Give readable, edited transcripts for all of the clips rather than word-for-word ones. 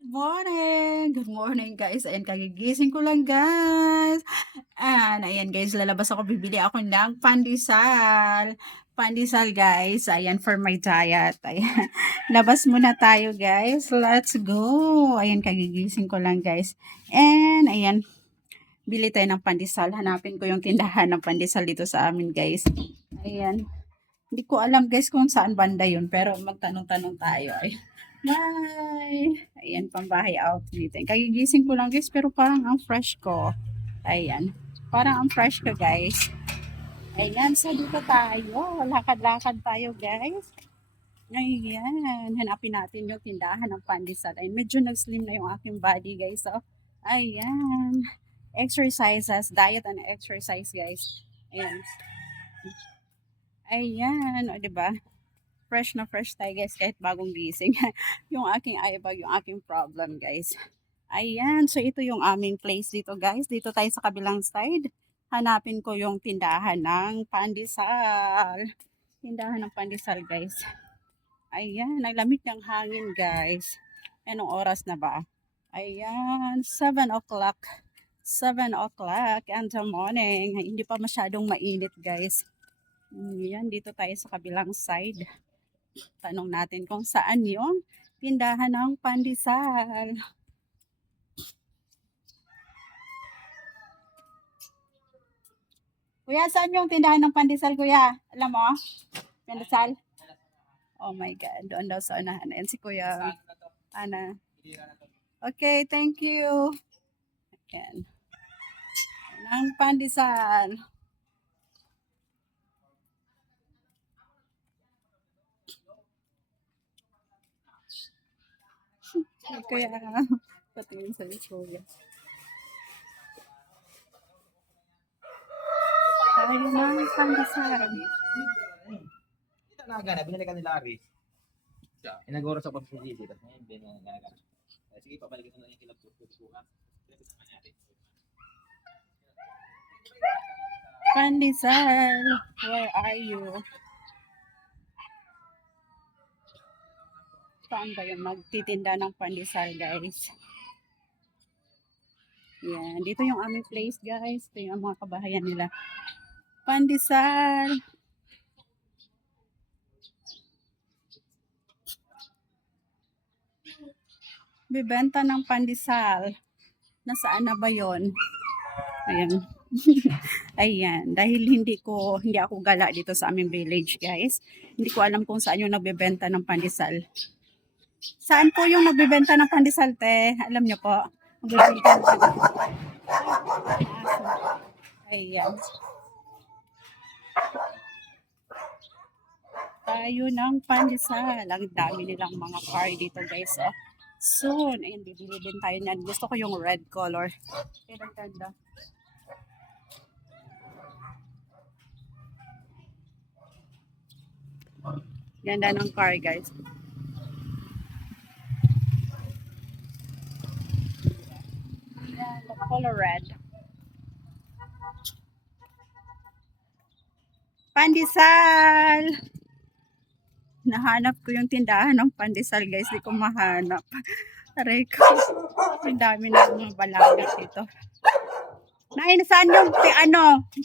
Morning! Good morning guys, ayan kagigising ko lang guys. Ayan guys, lalabas ako, bibili ako ng pandesal. Pandesal guys, ayan for my diet. Ayan, labas muna tayo guys, let's go! Ayan kagigising ko lang guys. And ayan, bili tayo ng pandesal. Hanapin ko yung tindahan ng pandesal dito sa amin guys. Ayan, hindi ko alam guys kung saan banda yun, pero magtanong-tanong tayo. Hi! Ayan, pambahay outfit. Ayan, kagigising ko lang guys, pero parang ang fresh ko. Ayan, parang ang fresh ko guys. Ayan, so dito tayo. Lakad-lakad tayo guys. Ayan, hanapin natin yung tindahan ng pandesal. Ayan, medyo nag-slim na yung aking body guys. So, ayan, exercises, diet and exercise guys. Ayan, ayan, o diba? Fresh na fresh tayo guys kahit bagong gising. Yung aking eye bag, yung aking problem guys. Ayan, so ito yung aming place dito guys. Dito tayo sa kabilang side. Hanapin ko yung tindahan ng pandesal. Tindahan ng pandesal guys. Ayan, naglamig ng hangin guys. Anong oras na ba? Ayan, 7 o'clock. 7 o'clock in the morning. Hindi pa masyadong mainit guys. Ayan, dito tayo sa kabilang side. Tanong natin kung saan yung tindahan ng pandesal. Kuya, saan yung tindahan ng pandesal, kuya? Alam mo? Pandesal? Oh my God. Doon daw sa unahan. Ayan si kuya. Ana. Okay, thank you. Ayan. Ng pandesal. Kuya. Patingin sa kuya. Ayun ng pandesal. Kita na agad, binalikan nila Aris. Inagoro sa pagpipili, tapos ngayon binalikan. Sige, pabalikin na lang yung kilap ko. Pandesal. Where are you? Saan ba yung magtitinda ng pandesal, guys? Yan. Dito yung aming place, guys. Ito yung mga kabahayan nila. Pandesal. Bibenta ng pandesal. Nasaan na ba yon? Ayan. Ayan. Dahil hindi ako gala dito sa aming village, guys. Hindi ko alam kung saan yung nagbebenta ng pandesal. Saan po yung nagbebenta ng pandesal, te? Alam niyo po. Nagbebenta ng pandesal. Ayan. Tayo ng pandesal. Ang dami nilang mga car dito, guys. Oh. Soon. Ayan, bibili din tayo niyan. Gusto ko yung red color. Ayan, ang ganda. Ganda ng car, guys. Ayan, the color red. Pandesal! Nahanap ko yung tindahan ng pandesal, guys. Di ko mahanap. Aray ko. Ang dami na mga balagat dito. Nain, saan yung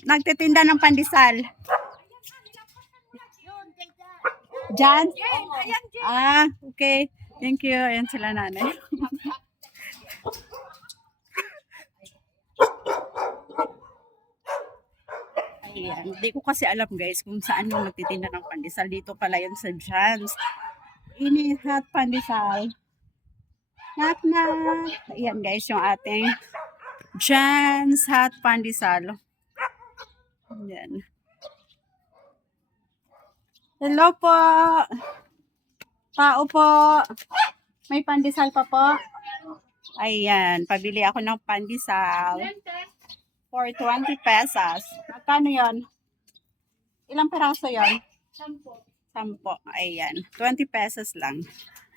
nagtitinda ng pandesal? Diyan? Ah, okay. Thank you. Ayan sila nanay. Ayan. Hindi ko kasi alam guys kung saan yung nagtitinda ng pandesal. Dito pala yun sa Jan's. Ini hot pandesal. Knock knock. Ayan guys yung ating Jan's hot pandesal. Ayan. Hello po. Tao po. May pandesal pa po. Ayan. Pabili ako ng pandesal. For 20 pesos. Magkano yon? Ilang peraso yon? 10. 10. Ayan. 20 pesos lang.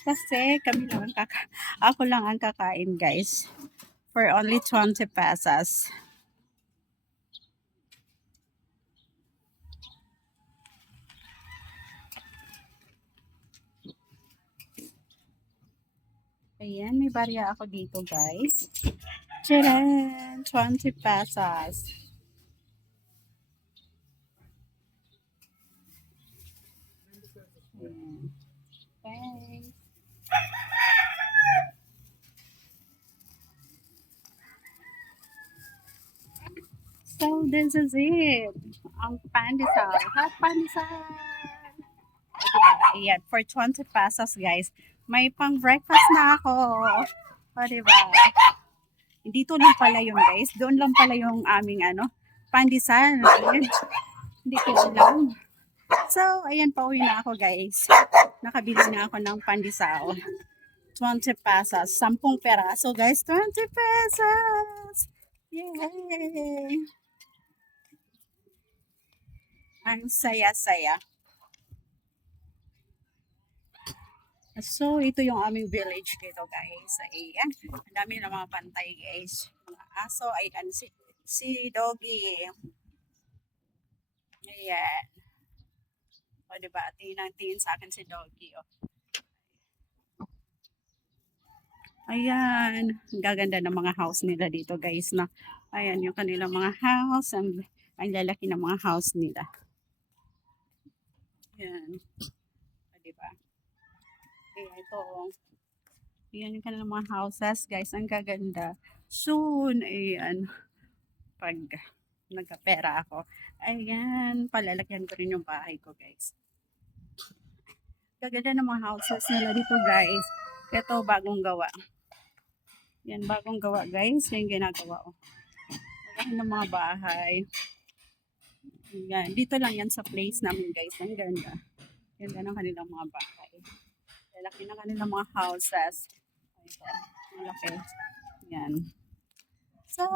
Kasi ako lang ang kakain guys. For only 20 pesos. Ayan, may barya ako dito, guys. Tcharan! 20 pesos. Ayan. Thanks. So, this is it. Ang pandesal. Hot pandesal. O, diba? Ayan, for 20 pesos, guys. May pang breakfast na ako. O, diba? Dito lang pala yun, guys. Doon lang pala yung aming, pandesal. Ayan. Hindi ko alam. So, ayan, pauwi na ako, guys. Nakabili na ako ng pandesal. 20 pesos. 10 peraso, guys. 20 pesos! Yay! Ang saya-saya. So, ito yung aming village dito, guys. Ayan. Ang dami ng mga pantay, guys. Mga aso. Ayan, si Doggy. Ayan. O, diba? Tingin sa akin si Doggy, oh. Ayan. Ang gaganda ng mga house nila dito, guys, na. Ayan, yung kanilang mga house. Ang lalaki ng mga house nila. Ayan. O, diba? Ayan, ito, oh. Ayan yung kanilang mga houses, guys. Ang gaganda. Soon, ayan. Pag nagkapera ako. Ayan, palalagyan ko rin yung bahay ko, guys. Gaganda ng mga houses nila dito, guys. Ito, bagong gawa. Yan, bagong gawa, guys. Yan ginagawa ko. Ayan ng mga bahay. Yan, dito lang yan sa place namin, guys. Ang ganda. Ganda ng kanilang mga bahay. Lalaki ng kanilang mga houses. Ito, malaki. Yan. So,